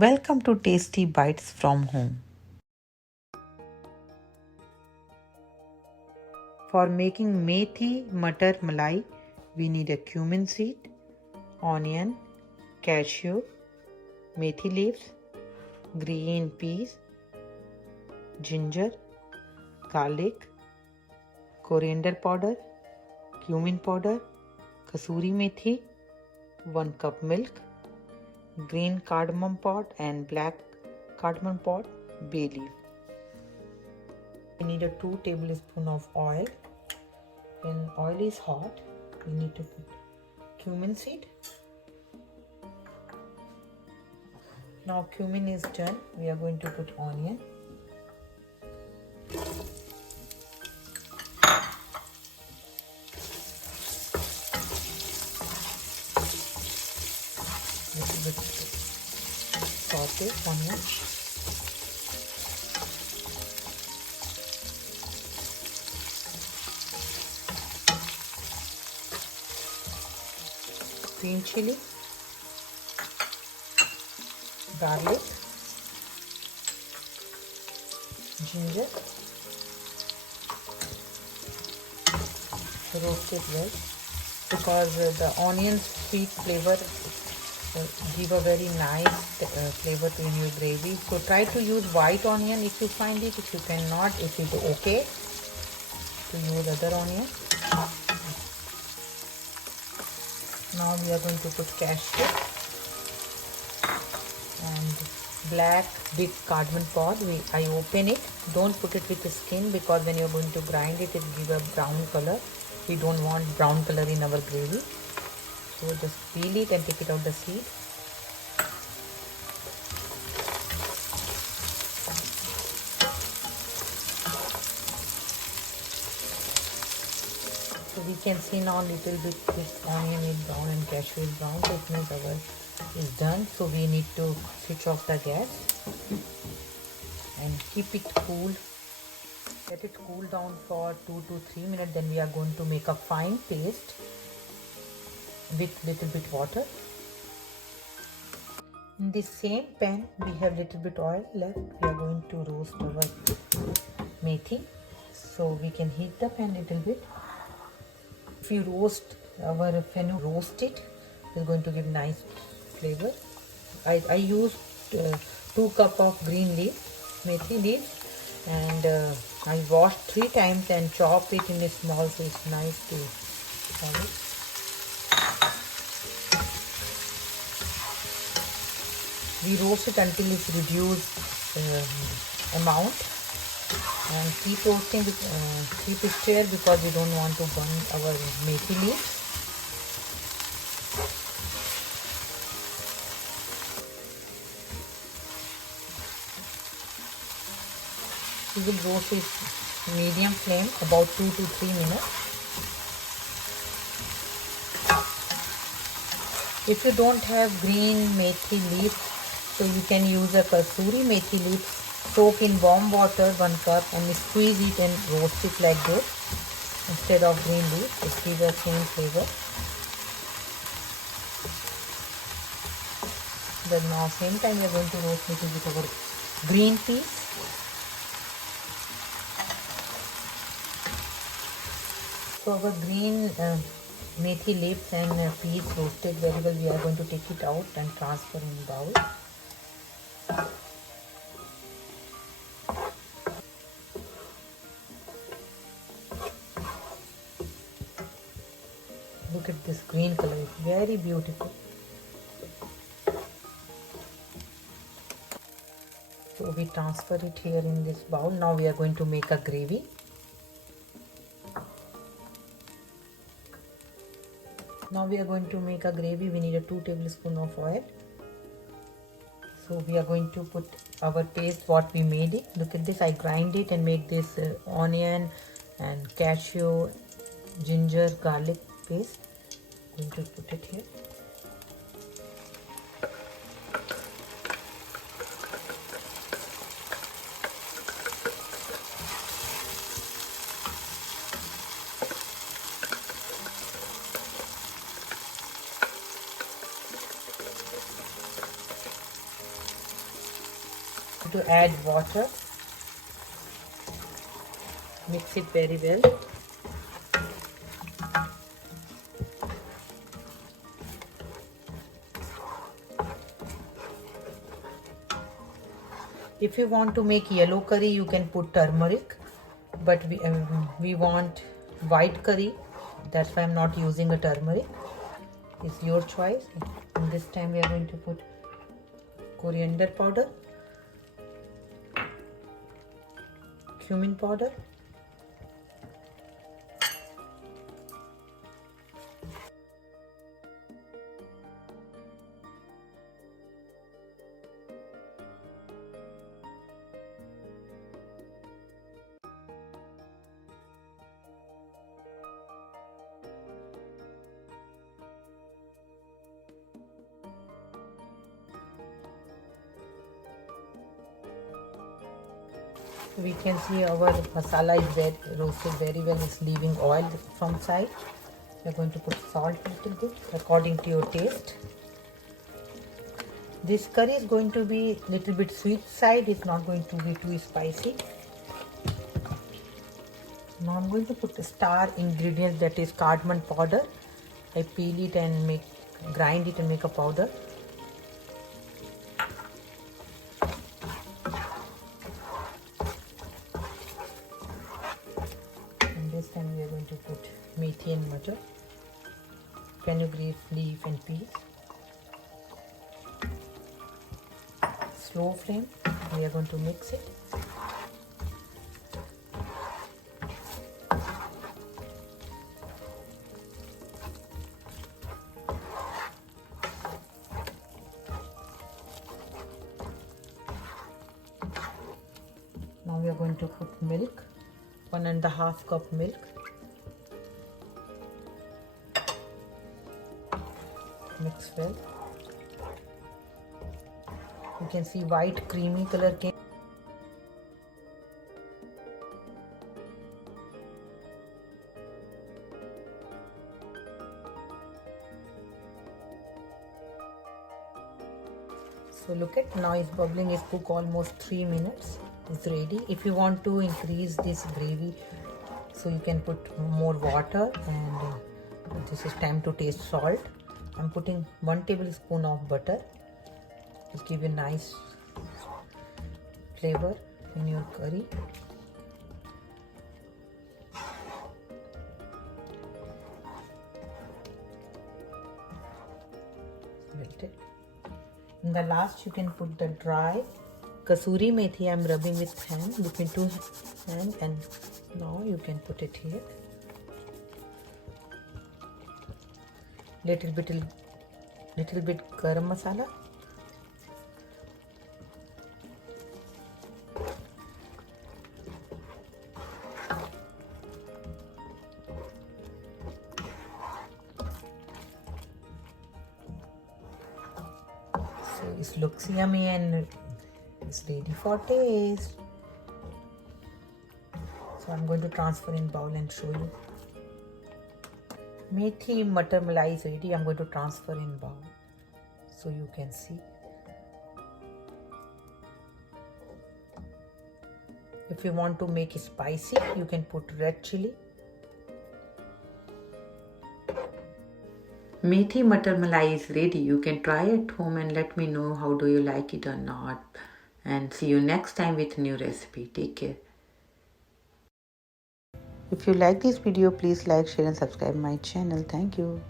Welcome to Tasty Bites from Home. For making methi matar malai, we need a cumin seed, onion, cashew, methi leaves, green peas, ginger, garlic, coriander powder, cumin powder, kasuri methi, 1 cup milk, green cardamom pod and black cardamom pod, bay leaf. We need a 2 tablespoons of oil. When oil is hot, we need to put cumin seed. Now cumin is done, we are going to put onion. Little bit saute onion. Green chili, garlic, ginger, roast it well because the onion sweet flavor give a very nice flavor to in your gravy. So try to use white onion if you find it. If you cannot, it is okay to use other onion. Now we are going to put cashew and black big cardamom pod. I open it. Don't put it with the skin because when you are going to grind it, it gives a brown color. We don't want brown color in our gravy. So just peel it and take it out the seed. So we can see now little bit this onion is brown and cashew is brown. So it means our is done. So we need to switch off the gas and keep it cool. Let it cool down for 2 to 3 minutes. Then we are going to make a fine paste with little bit water. In this same pan we have little bit oil left. We are going to roast our methi. So we can heat the pan little bit. If you roast our fennel, roast it is going to give nice flavor. I used 2 cup of green leaf, methi leaf, and I washed 3 times and chopped it in a small so it's nice to have it. We roast it until it's reduced amount and keep roasting, keep it stir because we don't want to burn our methi leaves. We will roast it medium flame about 2 to 3 minutes. If you don't have green methi leaf, so you can use a kasuri methi leaf. Soak in warm water 1 cup and squeeze it and roast it like this instead of green leaf. It gives the same flavor. Then now same time we are going to roast it with our green peas. So our green methi leaves and peas roasted very well. We are going to take it out and transfer in bowl. Look at this green color, it's very beautiful. So we transfer it here in this bowl. Now we are going to make a gravy. Now we are going to make a gravy. We need a 2 tablespoons of oil. So we are going to put our paste what we made it. Look at this, I grind it and make this onion and cashew, ginger, garlic paste. I'm going to put it here. to add water. Mix it very well. If you want to make yellow curry, you can put turmeric, but we want white curry. That's why I'm not using a turmeric. It's your choice. And this time we are going to put coriander powder, cumin powder, we can see our masala is roasted very well. It's leaving oil from side. We're going to put salt a little bit according to your taste. This curry is going to be little bit sweet side. It's not going to be too spicy. Now I'm going to put the star ingredient, that is cardamom powder. I peel it and grind it and make a powder. This time we are going to put methi and matar, fenugreek leaf and peas. Slow flame, we are going to mix it. Now we are going to put milk. 1.5 cup milk. Mix well. You can see white creamy color came. So look at, now it's bubbling. It's cooked almost 3 minutes. It's ready. If you want to increase this gravy, so you can put more water, and this is time to taste salt. I'm putting 1 tablespoon of butter. Just give you nice flavor in your curry. Melted. In the last, you can put the dry kasuri methi. I'm rubbing with hand, between 2 hands, and now you can put it here. Little bit garam masala. So it looks yummy and it's ready for taste. So I'm going to transfer in bowl and show you. Methi matar malai is ready. I'm going to transfer in bowl so you can see. If you want to make it spicy, you can put red chili. Methi matar malai is ready. You can try at home and let me know how do you like it or not. And see you next time with new recipe. Take care. If you like this video, please like, share and subscribe my channel. Thank you.